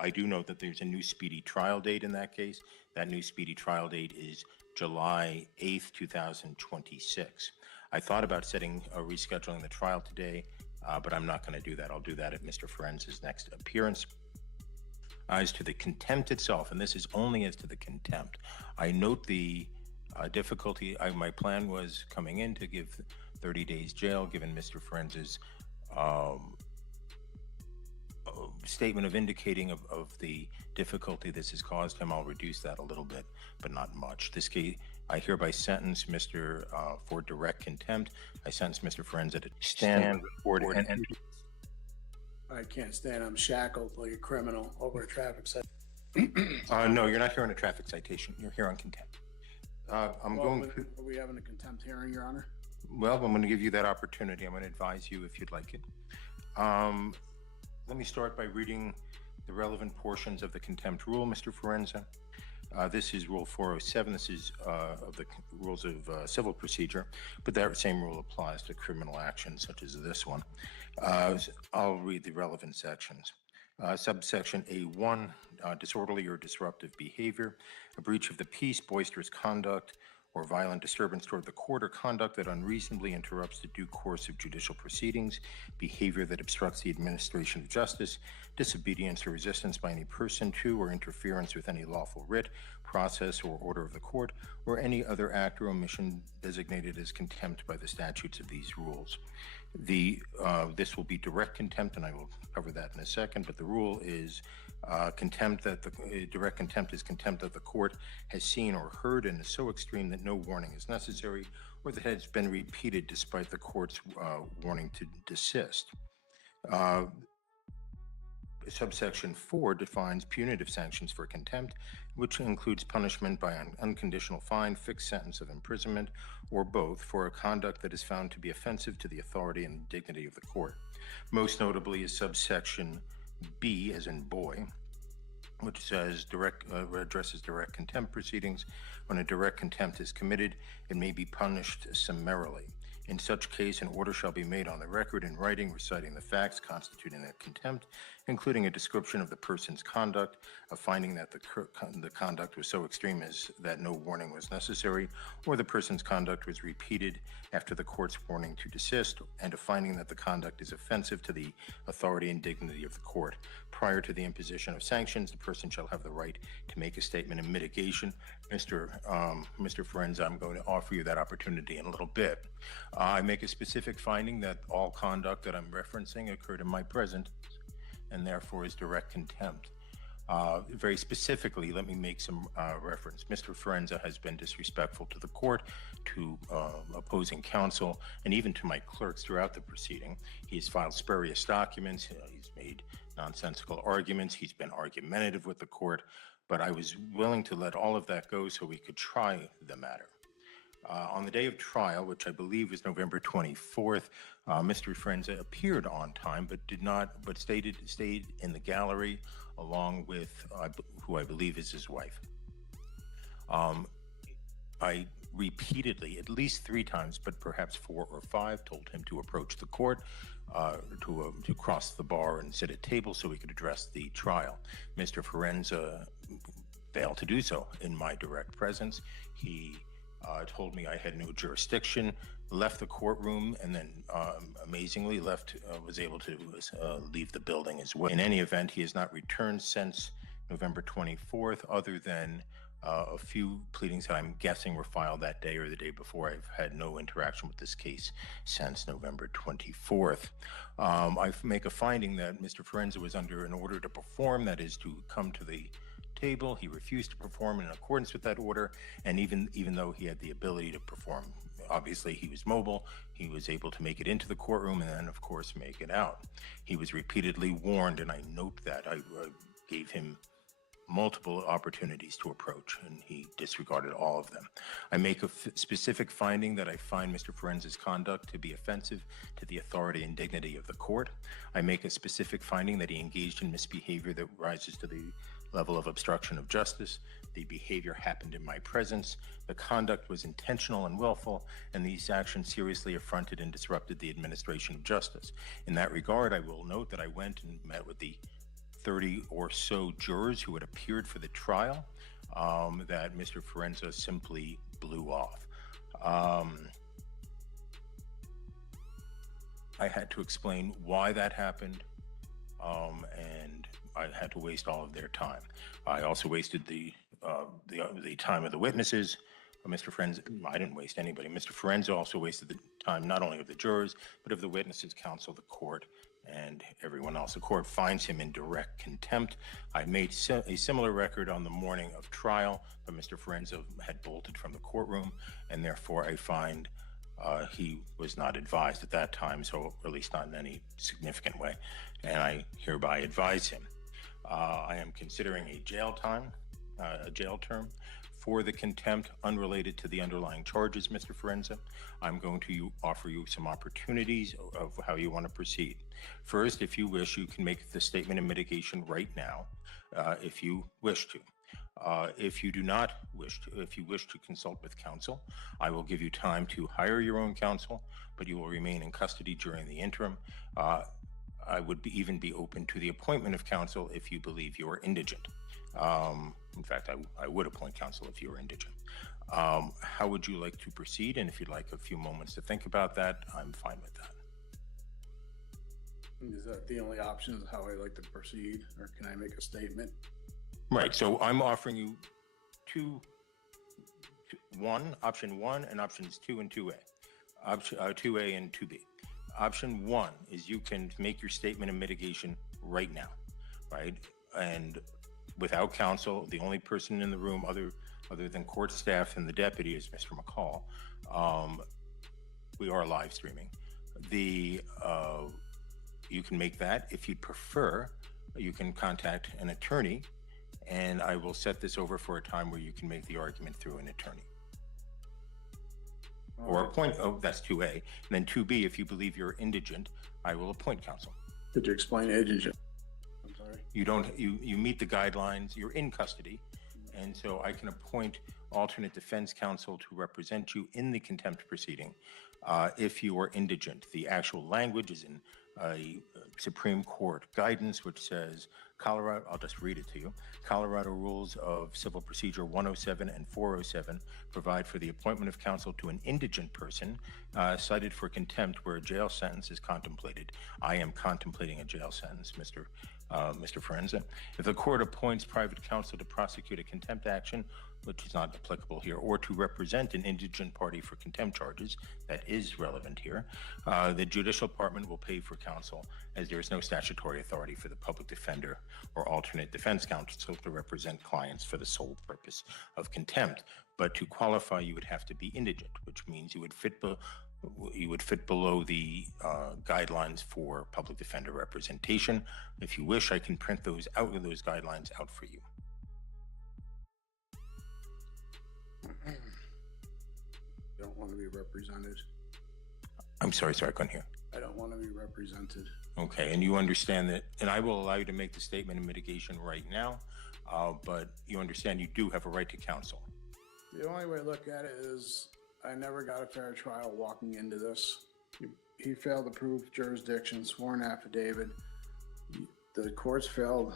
I do know that there's a new speedy trial date in that case. That new speedy trial date is July 8th, 2026. I thought about rescheduling the trial today, but I'm not going to do that. I'll do that at Mr. Ferenza's next appearance. As to the contempt itself, and this is only as to the contempt, I note the difficulty. My plan was coming in to give 30 days jail, given Mr. Ferenza's statement of indicating of the difficulty this has caused him. I'll reduce that a little bit, but not much. This case, I hereby sentence Mr. For direct contempt. I sentence Mr. Ferenza to stand before and I can't stand. I'm shackled like a criminal over a traffic citation. No, you're not here on a traffic citation. You're here on contempt. Are we having a contempt hearing, Your Honor? Well, I'm going to give you that opportunity. I'm going to advise you if you'd like it. Let me start by reading the relevant portions of the contempt rule, Mr. Ferenza. This is Rule 407. This is of the rules of civil procedure, but that same rule applies to criminal actions such as this one. I'll read the relevant sections. Subsection A1, disorderly or disruptive behavior, a breach of the peace, boisterous conduct, or violent disturbance toward the court, or conduct that unreasonably interrupts the due course of judicial proceedings, behavior that obstructs the administration of justice, disobedience or resistance by any person to or interference with any lawful writ, process, or order of the court, or any other act or omission designated as contempt by the statutes of these rules. This will be direct contempt, and I will cover that in a second, but the rule is contempt that direct contempt is contempt that the court has seen or heard and is so extreme that no warning is necessary, or that has been repeated despite the court's warning to desist. Subsection 4 defines punitive sanctions for contempt, which includes punishment by an unconditional fine, fixed sentence of imprisonment, or both, for a conduct that is found to be offensive to the authority and dignity of the court. Most notably is subsection B, as in boy, which says addresses direct contempt proceedings. When a direct contempt is committed, it may be punished summarily. In such case, an order shall be made on the record in writing reciting the facts constituting a contempt, including a description of the person's conduct, a finding that the conduct was so extreme as that no warning was necessary, or the person's conduct was repeated after the court's warning to desist, and a finding that the conduct is offensive to the authority and dignity of the court. Prior to the imposition of sanctions, the person shall have the right to make a statement of mitigation. Mr. Ferenza, I'm going to offer you that opportunity in a little bit. I make a specific finding that all conduct that I'm referencing occurred in my presence and therefore is direct contempt. Very specifically, let me make some reference. Mr. Ferenza has been disrespectful to the court, to opposing counsel, and even to my clerks throughout the proceeding. He's filed spurious documents. He's made nonsensical arguments. He's been argumentative with the court, but I was willing to let all of that go so we could try the matter. On the day of trial, which I believe was November 24th, Mr. Ferenza appeared on time, but stayed in the gallery along with who I believe is his wife. I repeatedly, at least 3 times, but perhaps 4 or 5, told him to approach the court, to cross the bar and sit at table so we could address the trial. Mr. Ferenza failed to do so in my direct presence. He told me I had no jurisdiction, left the courtroom, and then amazingly was able to leave the building as well. In any event, he has not returned since November 24th, other than a few pleadings that I'm guessing were filed that day or the day before. I've had no interaction with this case since November 24th. I make a finding that Mr. Ferenza was under an order to perform, that is to come to the table. He refused to perform in accordance with that order, and even though he had the ability to perform, obviously he was mobile, he was able to make it into the courtroom and then of course make it out. He was repeatedly warned, and I note that I gave him multiple opportunities to approach, and he disregarded all of them. I make a specific finding that I find Mr. Ferenza's conduct to be offensive to the authority and dignity of the court. I make a specific finding that he engaged in misbehavior that rises to the level of obstruction of justice. The behavior happened in my presence. The conduct was intentional and willful, and these actions seriously affronted and disrupted the administration of justice. In that regard, I will note that I went and met with the 30 or so jurors who had appeared for the trial that Mr. Forenza simply blew off. I had to explain why that happened, and I had to waste all of their time. I also wasted the time of the witnesses. Mr. Forenza, I didn't waste anybody. Mr. Forenza also wasted the time not only of the jurors, but of the witnesses, counsel, the court, and everyone else. The court finds him in direct contempt. I made a similar record on the morning of trial, but Mr. Forenza had bolted from the courtroom, and therefore I find he was not advised at that time, so at least not in any significant way, and I hereby advise him. I am considering a jail term for the contempt unrelated to the underlying charges, Mr. Forenza. I'm going to offer you some opportunities of how you want to proceed. First, if you wish, you can make the statement of mitigation right now, if you wish to. If you do not wish to, if you wish to consult with counsel, I will give you time to hire your own counsel, but you will remain in custody during the interim. I would even be open to the appointment of counsel if you believe you are indigent. In fact, I would appoint counsel if you were indigent. How would you like to proceed? And if you'd like a few moments to think about that, I'm fine with that. Is that the only option is how I like to proceed, or can I make a statement? Right, so I'm offering you option one and options 2 and 2A. 2A and 2B. Option 1 is you can make your statement of mitigation right now, right? And without counsel, the only person in the room other than court staff and the deputy is Mr. McCall. We are live streaming. You can make that. If you'd prefer, you can contact an attorney, and I will set this over for a time where you can make the argument through an attorney. Or appoint, that's 2A. And then 2B, if you believe you're indigent, I will appoint counsel. Could you explain indigent? I'm sorry. You meet the guidelines, you're in custody, and so I can appoint alternate defense counsel to represent you in the contempt proceeding if you are indigent. The actual language is in a Supreme Court guidance, which says, Colorado, I'll just read it to you. Colorado Rules of Civil Procedure 107 and 407 provide for the appointment of counsel to an indigent person cited for contempt where a jail sentence is contemplated. I am contemplating a jail sentence, Mr. Forenza. If the court appoints private counsel to prosecute a contempt action, which is not applicable here, or to represent an indigent party for contempt charges, that is relevant here, the judicial department will pay for counsel, as there is no statutory authority for the public defender or alternate defense counsel to represent clients for the sole purpose of contempt. But to qualify, you would have to be indigent, which means you would fit below the guidelines for public defender representation. If you wish, I can print those guidelines out for you. I don't want to be represented. I'm sorry, I couldn't hear. I don't want to be represented. Okay, and you understand that, and I will allow you to make the statement of mitigation right now, but you understand you do have a right to counsel. The only way to look at it is I never got a fair trial walking into this. He failed to prove jurisdiction, sworn affidavit. The courts failed,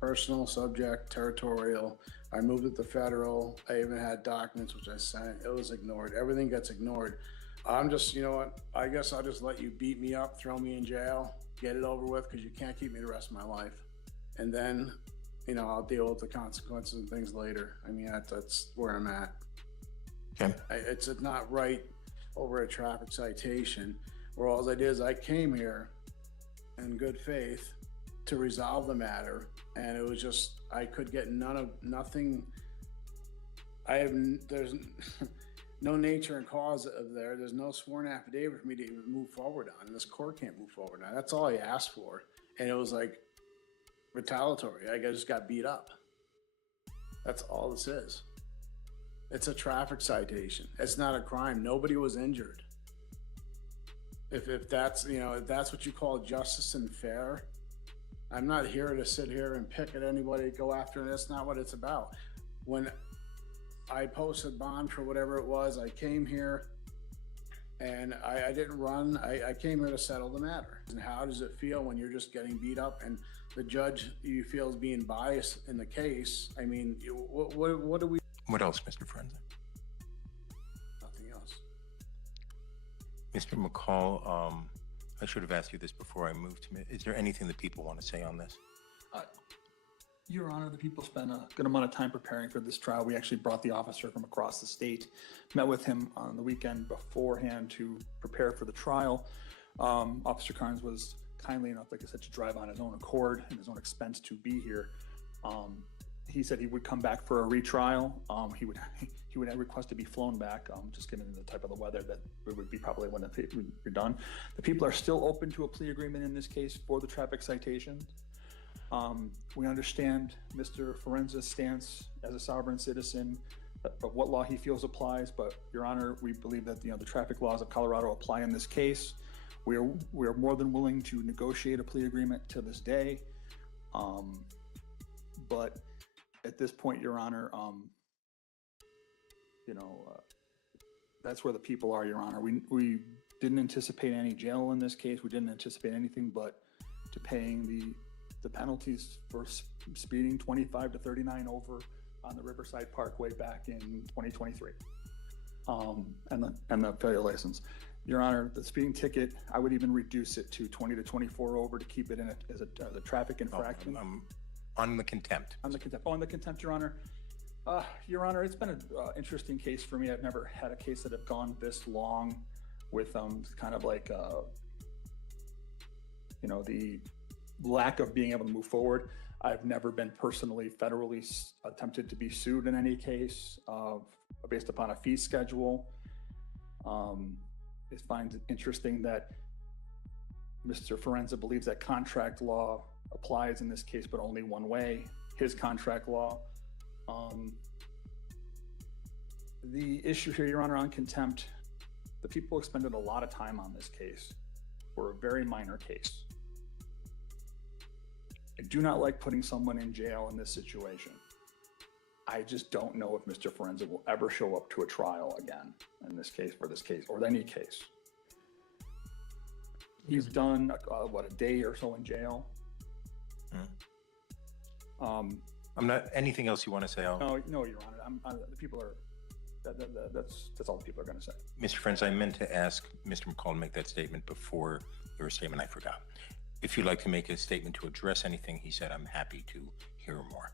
personal, subject, territorial. I moved it to federal. I even had documents which I sent. It was ignored. Everything gets ignored. I'm just, you know what? I guess I'll just let you beat me up, throw me in jail, get it over with, because you can't keep me the rest of my life. And then, I'll deal with the consequences and things later. I mean, that's where I'm at. Okay. It's not right over a traffic citation where all I did is I came here in good faith to resolve the matter, and it was just I could get nothing. There's no nature and cause of there. There's no sworn affidavit for me to even move forward on, and this court can't move forward on. That's all I asked for, and it was like retaliatory. I just got beat up. That's all this is. It's a traffic citation. It's not a crime. Nobody was injured. If that's if that's what you call justice and fair, I'm not here to sit here and pick at anybody, go after, and that's not what it's about. When I posted bond for whatever it was, I came here And I didn't run. I came here to settle the matter. And how does it feel when you're just getting beat up and the judge you feel is being biased in the case? I mean, what do we? What else, Mr. Forensic? Nothing else. Mr. McCall, I should have asked you this before I moved to me. Is there anything that people want to say on this? Your Honor, the people spent a good amount of time preparing for this trial. We actually brought the officer from across the state, met with him on the weekend beforehand to prepare for the trial. Officer Carnes was kindly enough, like I said, to drive on his own accord and his own expense to be here. He said he would come back for a retrial. He would request to be flown back, just given the type of the weather that it would be probably when it would be done. The people are still open to a plea agreement in this case for the traffic citation. We understand Mr. Forenza's stance as a sovereign citizen of what law he feels applies, but Your Honor, we believe that the traffic laws of Colorado apply in this case. We are more than willing to negotiate a plea agreement to this day, but at this point, Your Honor, that's where the people are, Your Honor. We didn't anticipate any jail in this case. We didn't anticipate anything but to paying the penalties for speeding 25 to 39 over on the Riverside Parkway back in 2023, and the failure license. Your Honor, the speeding ticket, I would even reduce it to 20 to 24 over to keep it in as a traffic infraction. On the contempt. On the contempt. Oh, on the contempt, Your Honor. Your Honor, it's been an interesting case for me. I've never had a case that have gone this long with kind of like the lack of being able to move forward. I've never been personally federally attempted to be sued in any case based upon a fee schedule. It finds it interesting that Mr. Forenza believes that contract law applies in this case, but only one way, his contract law. The issue here, Your Honor, on contempt, the people expended a lot of time on this case for a very minor case. I do not like putting someone in jail in this situation. I just don't know if Mr. Forenza will ever show up to a trial again in this case, or any case. He's done, a day or so in jail. I'm not, anything else you want to say? No, Your Honor, the people are, that's all the people are going to say. Mr. Forenza, I meant to ask Mr. McCall to make that statement before your statement, I forgot. If you'd like to make a statement to address anything he said, I'm happy to hear more.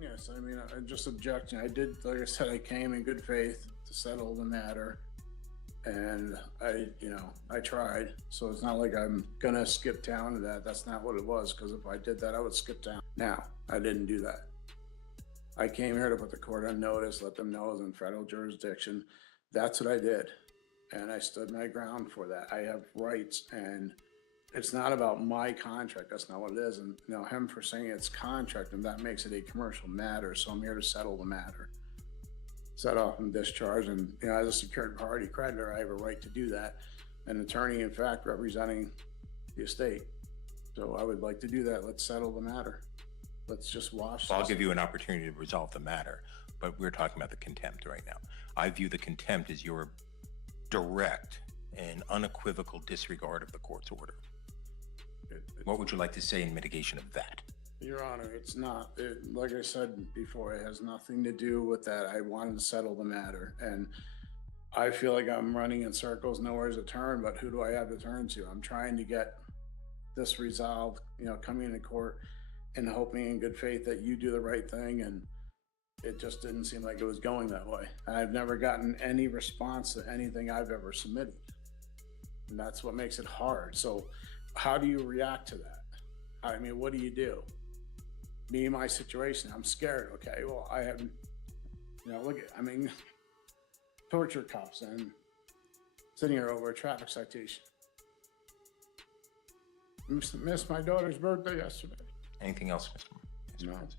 Yes, I mean, I'm just objecting. I did, like I said, I came in good faith to settle the matter, and I tried. So it's not like I'm gonna skip down to that. That's not what it was, because if I did that, I would skip down. Now, I didn't do that. I came here to put the court on notice, let them know I was in federal jurisdiction. That's what I did, and I stood my ground for that. I have rights, and it's not about my contract. That's not what it is. And him for saying it's contract, and that makes it a commercial matter. So I'm here to settle the matter, set off and discharge. And as a secured party creditor, I have a right to do that. An attorney, in fact, representing the estate. So I would like to do that. Let's settle the matter. Let's just wash. I'll give you an opportunity to resolve the matter, but we're talking about the contempt right now. I view the contempt as your direct and unequivocal disregard of the court's order. What would you like to say in mitigation of that? Your Honor, it's not. Like I said before, it has nothing to do with that. I wanted to settle the matter, and I feel like I'm running in circles, nowhere to turn, but who do I have to turn to? I'm trying to get this resolved, coming into court and hoping in good faith that you do the right thing, and it just didn't seem like it was going that way. I've never gotten any response to anything I've ever submitted, and that's what makes it hard. So how do you react to that? I mean, what do you do? Me, my situation, I'm scared. Okay, well, I haven't, torture cops and sitting here over a traffic citation. Missed my daughter's birthday yesterday. Anything else, Mr. No. Prince?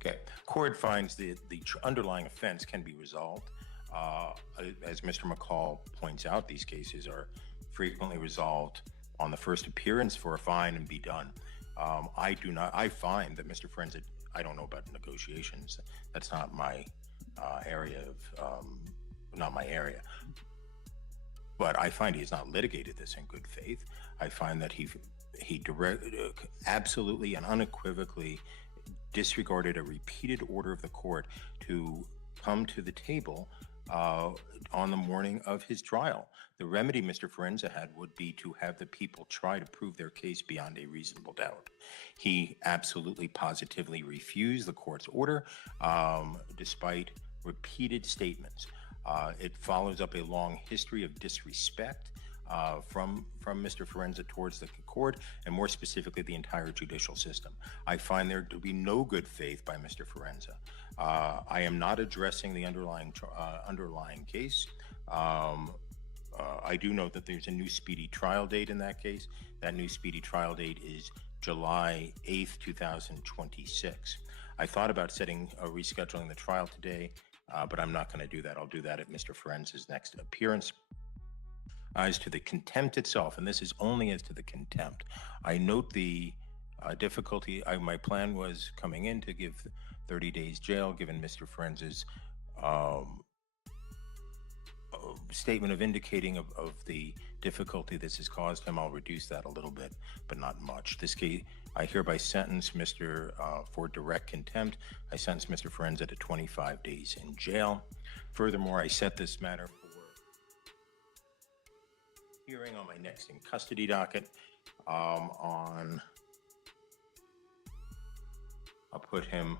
Okay. Court finds the underlying offense can be resolved. As Mr. McCall points out, these cases are frequently resolved on the first appearance for a fine and be done. I find that Mr. Forenza, I don't know about negotiations. That's not my area. but I find he has not litigated this in good faith. I find that he absolutely and unequivocally disregarded a repeated order of the court to come to the table on the morning of his trial. The remedy Mr. Forenza had would be to have the people try to prove their case beyond a reasonable doubt. He absolutely positively refused the court's order, despite repeated statements. It follows up a long history of disrespect from Mr. Forenza towards the court, and more specifically, the entire judicial system. I find there to be no good faith by Mr. Forenza. I am not addressing the underlying case. I do know that there's a new speedy trial date in that case. That new speedy trial date is July 8th, 2026. I thought about rescheduling the trial today, but I'm not going to do that. I'll do that at Mr. Forenza's next appearance. As to the contempt itself, and this is only as to the contempt, I note the difficulty. My plan was coming in to give 30 days jail, given Mr. Forenza's statement of indicating of the difficulty this has caused him. I'll reduce that a little bit, but not much. This case, I hereby sentence Mr. For direct contempt. I sentence Mr. Forenza to 25 days in jail. Furthermore, I set this matter for hearing on my next in custody docket on, I'll put him,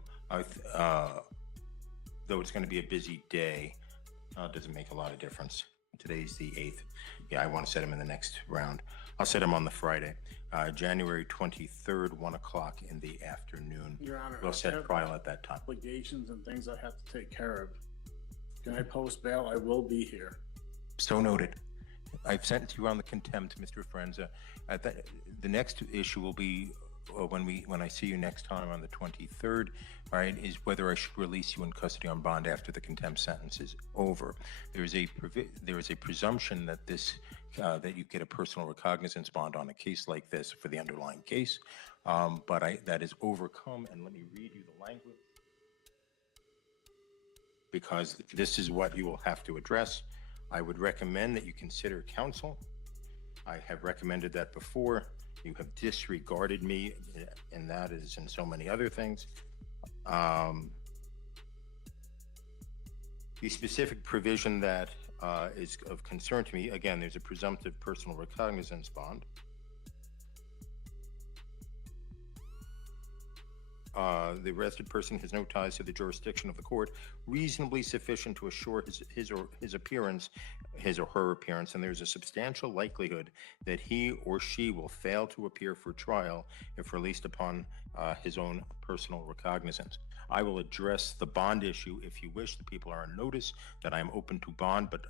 though it's going to be a busy day, it doesn't make a lot of difference. Today's the 8th. Yeah, I want to set him in the next round. I'll set him on the Friday, January 23rd, 1 o'clock in the afternoon. Your Honor, we'll set trial at that time. Obligations and things I have to take care of. Can I post bail? I will be here. So noted. I've sentenced you on the contempt, Mr. Forenza. The next issue will be when I see you next time on the 23rd, right, is whether I should release you in custody on bond after the contempt sentence is over. There is a presumption that that you get a personal recognizance bond on a case like this for the underlying case, but that is overcome. And let me read you the language, because this is what you will have to address. I would recommend that you consider counsel. I have recommended that before. You have disregarded me, and that is in so many other things. The specific provision that is of concern to me, again, there's a presumptive personal recognizance bond. The arrested person has no ties to the jurisdiction of the court, reasonably sufficient to assure his or her appearance, and there's a substantial likelihood that he or she will fail to appear for trial if released upon his own personal recognizance. I will address the bond issue if you wish. The people are on notice that I'm open to bond, but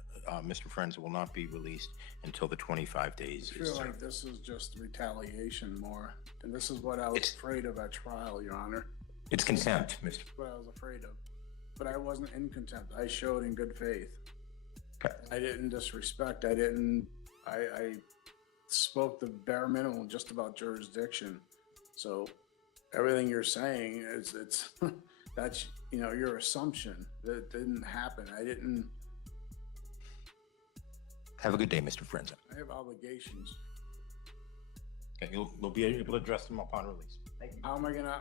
Mr. Forenza will not be released until the 25 days I feel like this is just retaliation more, and this is what I was afraid of at trial, Your Honor. It's contempt, Mr. What I was afraid of, but I wasn't in contempt. I showed in good faith. Okay. I didn't disrespect. I spoke the bare minimum just about jurisdiction. So everything you're saying is that's your assumption that it didn't happen. I didn't. Have a good day, Mr. Forenza. I have obligations. Okay, you'll be able to address them upon release. Thank you. How am I gonna